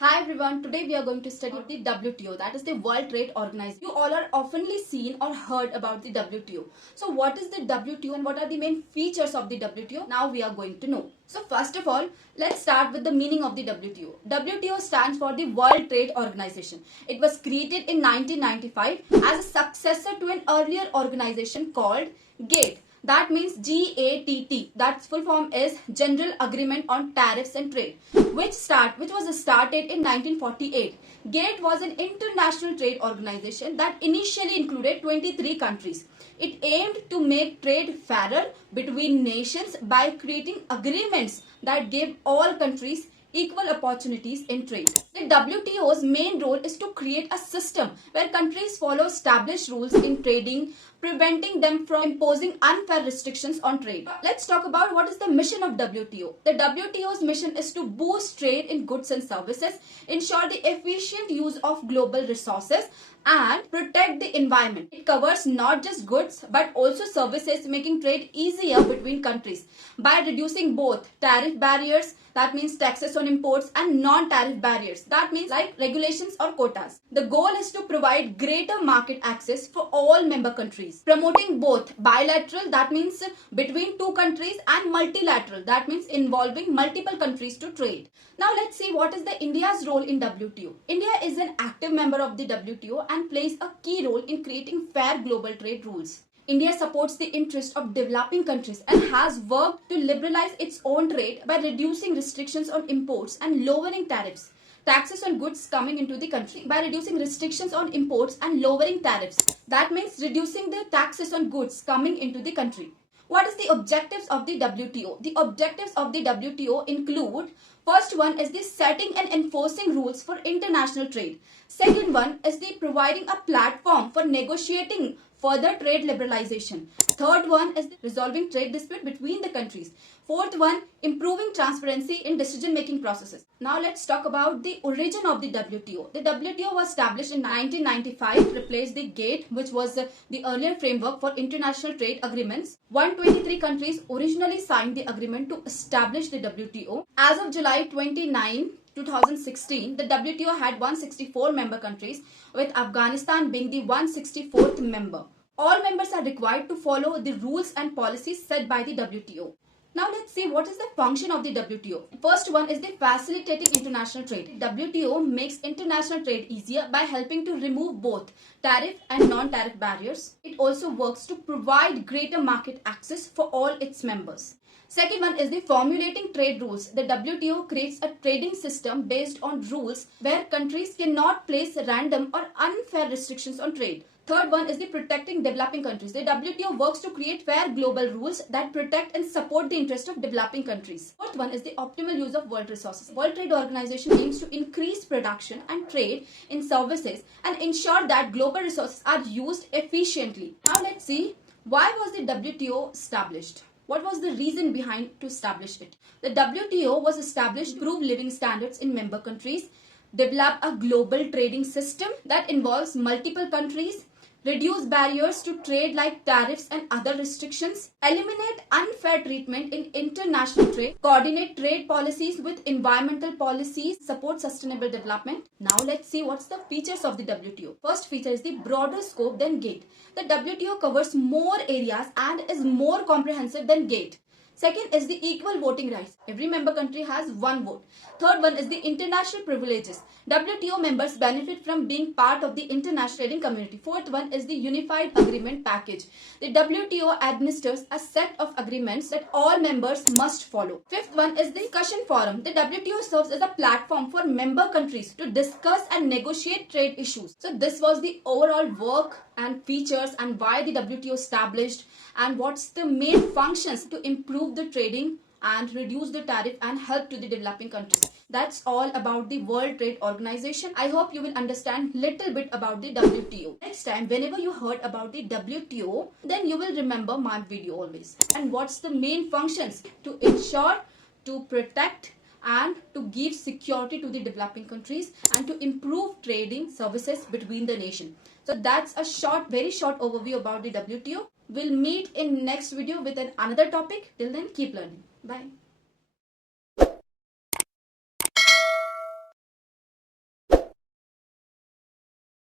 Hi everyone, today we are going to study the WTO, that is the World Trade Organization. You all are oftenly seen or heard about the WTO. So what is the WTO and what are the main features of the WTO? Now we are going to know. So first of all, let's start with the meaning of the WTO. WTO stands for the World Trade Organization. It was created in 1995 as a successor to an earlier organization called GATT. That means GATT. That's full form is General Agreement on Tariffs and Trade, which was started in 1948. GATT was an international trade organization that initially included 23 countries. It aimed to make trade fairer between nations by creating agreements that gave all countries equal opportunities in trade. The WTO's main role is to create a system where countries follow established rules in trading, preventing them from imposing unfair restrictions on trade. Let's talk about what is the mission of WTO. The WTO's mission is to boost trade in goods and services, ensure the efficient use of global resources, and protect the environment. It covers not just goods but also services, making trade easier between countries by reducing both tariff barriers, that means taxes on imports, and non-tariff barriers, that means like regulations or quotas. The goal is to provide greater market access for all member countries, promoting both bilateral, that means between two countries, and multilateral, that means involving multiple countries to trade. Now let's see what is the India's role in WTO. India is an active member of the WTO and plays a key role in creating fair global trade rules. India supports the interests of developing countries and has worked to liberalize its own trade by reducing restrictions on imports and lowering tariffs. Taxes on goods coming into the country by reducing restrictions on imports and lowering tariffs. That means reducing the taxes on goods coming into the country. What is the objectives of the WTO? The objectives of the WTO include: first one is the setting and enforcing rules for international trade. Second one is the providing a platform for negotiating further trade liberalization. Third one is the resolving trade dispute between the countries. Fourth one, improving transparency in decision-making processes. Now let's talk about the origin of the WTO. The WTO was established in 1995, replaced the GATT, which was the earlier framework for international trade agreements. 123 countries originally signed the agreement to establish the WTO. As of July 29, 2016, the WTO had 164 member countries, with Afghanistan being the 164th member. All members are required to follow the rules and policies set by the WTO. Now let's see what is the function of the WTO. First one is the facilitating international trade. WTO makes international trade easier by helping to remove both tariff and non-tariff barriers. It also works to provide greater market access for all its members. Second one is the formulating trade rules. The WTO creates a trading system based on rules where countries cannot place random or unfair restrictions on trade. Third one is the protecting developing countries. The WTO works to create fair global rules that protect and support the interest of developing countries. Fourth one is the optimal use of world resources. World Trade Organization aims to increase production and trade in services and ensure that global resources are used efficiently. Now let's see, why was the WTO established? What was the reason behind to establish it? The WTO was established to improve living standards in member countries, develop a global trading system that involves multiple countries, reduce barriers to trade like tariffs and other restrictions, eliminate unfair treatment in international trade, coordinate trade policies with environmental policies, support sustainable development. Now let's see what's the features of the WTO. First feature is the broader scope than GATT. The WTO covers more areas and is more comprehensive than GATT. Second is the equal voting rights. Every member country has one vote. Third one is the international privileges. WTO members benefit from being part of the international trading community. Fourth one is the unified agreement package. The WTO administers a set of agreements that all members must follow. Fifth one is the discussion forum. The WTO serves as a platform for member countries to discuss and negotiate trade issues. So this was the overall work and features and why the WTO established and what's the main functions to improve the trading and reduce the tariff and help to the developing countries. That's all about the World Trade Organization. I hope you will understand little bit about the WTO. Next time, whenever you heard about the WTO, then you will remember my video always. And what's the main functions to ensure, to protect, and to give security to the developing countries and to improve trading services between the nation. So that's a very short overview about the WTO. We'll meet in next video with another topic. Till then, keep learning. Bye.